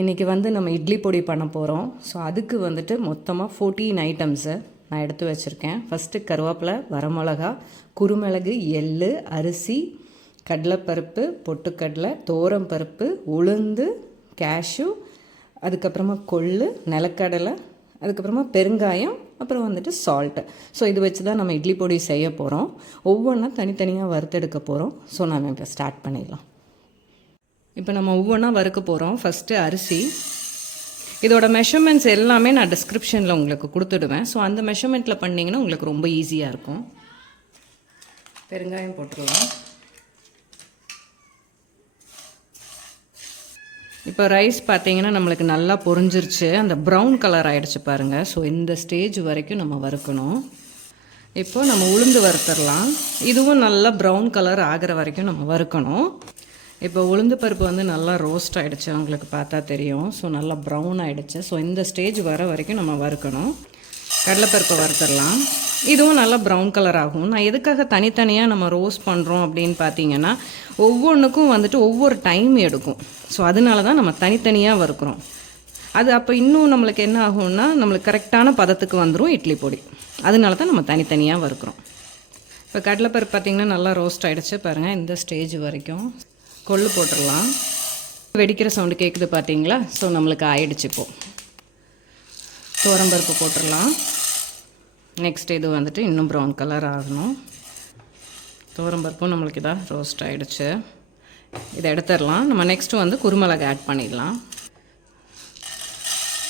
இன்றைக்கி வந்து நம்ம இட்லி பொடி பண்ண போகிறோம். ஸோ அதுக்கு வந்துட்டு மொத்தமாக 14 ஐட்டம்ஸு நான் எடுத்து வச்சுருக்கேன். ஃபஸ்ட்டு கருவேப்பிலை, வரமிளகா, குருமிளகு, எள், அரிசி, கடலைப்பருப்பு, பொட்டுக்கடலை, பருப்பு, உளுந்து, கேஷ்யூ, அதுக்கப்புறமா கொள்ளு, நிலக்கடலை, அதுக்கப்புறமா பெருங்காயம், அப்புறம் வந்துட்டு சால்ட்டு. ஸோ இது வச்சு தான் நம்ம இட்லி பொடி செய்ய போகிறோம். ஒவ்வொன்றா தனித்தனியாக வறுத்தெடுக்க போகிறோம். ஸோ நம்ம இப்போ ஸ்டார்ட் பண்ணிடலாம். இப்போ நம்ம ஒவ்வொன்றா வறுக்க போகிறோம். ஃபஸ்ட்டு அரிசி. இதோட மெஷர்மெண்ட்ஸ் எல்லாமே நான் டிஸ்கிரிப்ஷனில் உங்களுக்கு கொடுத்துடுவேன். ஸோ அந்த மெஷர்மெண்ட்டில் பண்ணிங்கன்னா உங்களுக்கு ரொம்ப ஈஸியாக இருக்கும். பெருங்காயம் போட்டுடலாம். இப்போ ரைஸ் பார்த்தீங்கன்னா நம்மளுக்கு நல்லா பொரிஞ்சிருச்சு. அந்த ப்ரௌன் கலர் ஆகிடுச்சு பாருங்கள். ஸோ இந்த ஸ்டேஜ் வரைக்கும் நம்ம வறுக்கணும். இப்போ நம்ம உளுந்து வறுத்துடலாம். இதுவும் நல்லா ப்ரௌன் கலர் ஆகிற வரைக்கும் நம்ம வறுக்கணும். இப்போ உளுந்து பருப்பு வந்து நல்லா ரோஸ்ட் ஆகிடுச்சு, உங்களுக்கு பார்த்தா தெரியும். ஸோ நல்லா ப்ரௌன் ஆகிடுச்சு. ஸோ இந்த ஸ்டேஜ் வர வரைக்கும் நம்ம வறுக்கணும். கடலைப்பருப்பை வறுத்துடலாம். இதுவும் நல்லா ப்ரௌன் கலர் ஆகும். நான் எதுக்காக தனித்தனியாக நம்ம ரோஸ்ட் பண்ணுறோம் அப்படின்னு பார்த்தீங்கன்னா, ஒவ்வொன்றுக்கும் வந்துட்டு ஒவ்வொரு டைம் எடுக்கும். ஸோ அதனால தான் நம்ம தனித்தனியாக வறுக்கிறோம். அது அப்போ இன்னும் நம்மளுக்கு என்ன ஆகும்னா, நம்மளுக்கு கரெக்டான பதத்துக்கு வந்துடும் இட்லி பொடி. அதனால தான் நம்ம தனித்தனியாக வறுக்கிறோம். இப்போ கடலைப்பருப்பு பார்த்திங்கன்னா நல்லா ரோஸ்ட் ஆகிடுச்சு பாருங்கள். இந்த ஸ்டேஜ் வரைக்கும் கொள்ளு போட்டுடலாம். வெடிக்கிற சவுண்டு கேட்குது பார்த்தீங்களா? ஸோ நம்மளுக்கு ஆயிடுச்சு. இப்போது துவரம்பருப்பு போட்டுடலாம். நெக்ஸ்ட் இது வந்துட்டு இன்னும் ப்ரௌன் கலர் ஆகணும். துவரம்பருப்பும் நம்மளுக்கு இதாக ரோஸ்ட் ஆகிடுச்சு. இதை எடுத்துடலாம். நம்ம நெக்ஸ்ட்டு வந்து குருமிளகு ஆட் பண்ணிடலாம்.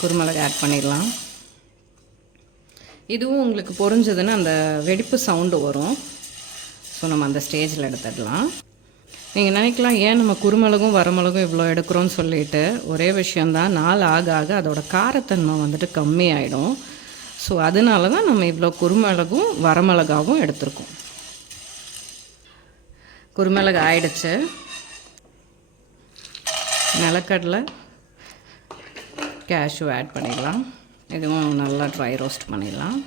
குருமிளகு ஆட் பண்ணிடலாம். இதுவும் உங்களுக்கு பொரிஞ்சதுன்னு அந்த வெடிப்பு சவுண்டு வரும். ஸோ நம்ம அந்த ஸ்டேஜில் எடுத்துடலாம். நீங்கள் நினைக்கலாம், ஏன் நம்ம குருமிளகும் வரமிளகும் இவ்வளோ எடுக்கிறோன்னு சொல்லிட்டு. ஒரே விஷயந்தான், நாள் ஆக ஆக அதோட காரத்தன்மை வந்துட்டு கம்மியாயிடும். ஸோ அதனால தான் நம்ம இவ்வளோ குருமிளகும் வரமிளகாவும் எடுத்துருக்கோம். குருமிளகு ஆயிடுச்சு. நிலக்கடலை, கேஷ்யூ ஆட் பண்ணிடலாம். இதுவும் நல்லா ட்ரை ரோஸ்ட் பண்ணிடலாம்.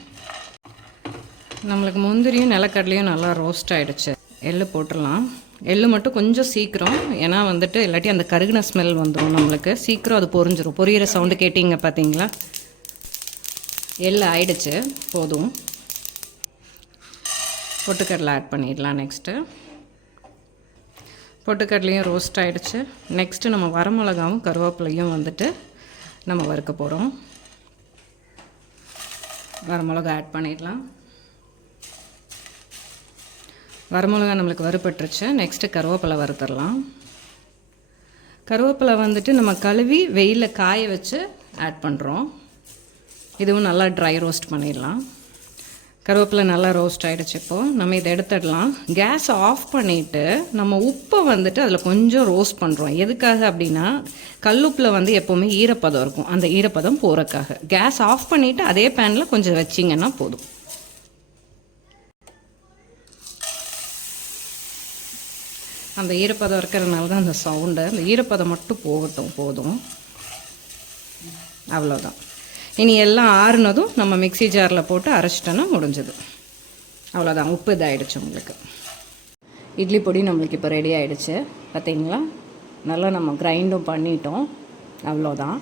நம்மளுக்கு முந்திரியும் நிலக்கடலையும் நல்லா ரோஸ்ட் ஆகிடுச்சு. எள்ளு போட்டுடலாம். எள்ளு மட்டும் கொஞ்சம் சீக்கிரம், ஏன்னா வந்துட்டு இல்லாட்டி அந்த கருகின ஸ்மெல் வந்துடும் நம்மளுக்கு. சீக்கிரம் அது பொரிஞ்சிடும். பொரியிற சவுண்டு கேட்டிங்க பார்த்தீங்களா? எள்ளு ஆயிடுச்சு, போதும். பொட்டுக்கடலை ஆட் பண்ணிடலாம். நெக்ஸ்ட்டு பொட்டுக்கடலையும் ரோஸ்ட் ஆகிடுச்சு. நெக்ஸ்ட்டு நம்ம வரமிளகாவும் கருவேப்பிலையும் வந்துட்டு நம்ம வறுக்க போகிறோம். வரமிளகா ஆட் பண்ணிடலாம். வரமிளகா நம்மளுக்கு வறுபட்டுருச்சு. நெக்ஸ்ட்டு கருவேப்பிலை வறுத்துடலாம். கருவேப்பிலை வந்துட்டு நம்ம கழுவி வெயிலில் காய வச்சு ஆட் பண்ணுறோம். இதுவும் நல்லா ட்ரை ரோஸ்ட் பண்ணிடலாம். கருவேப்பிலை நல்லா ரோஸ்ட் ஆகிடுச்சு. இப்போது நம்ம இதை எடுத்துடலாம். கேஸ் ஆஃப் பண்ணிவிட்டு நம்ம உப்பை வந்துட்டு அதில் கொஞ்சம் ரோஸ்ட் பண்ணுறோம். எதுக்காக அப்படின்னா, கல்லுப்பில் வந்து எப்போவுமே ஈரப்பதம் இருக்கும். அந்த ஈரப்பதம் போகிறக்காக கேஸ் ஆஃப் பண்ணிவிட்டு அதே பேனில் கொஞ்சம் வச்சிங்கன்னா போதும். அந்த ஈரப்பதம் இருக்கிறதுனால தான் அந்த சவுண்டு. அந்த ஈரப்பதம் மட்டும் போகட்டும், போதும். அவ்வளோதான். இனி எல்லாம் ஆறுனதும் நம்ம மிக்ஸி ஜாரில் போட்டு அரைச்சிட்டோன்னா முடிஞ்சது. அவ்வளோதான். உப்பு இதாகிடுச்சு உங்களுக்கு. இட்லி பொடி நம்மளுக்கு இப்போ ரெடி ஆகிடுச்சு. பார்த்தீங்களா? நல்லா நம்ம கிரைண்டும் பண்ணிட்டோம். அவ்வளோதான்.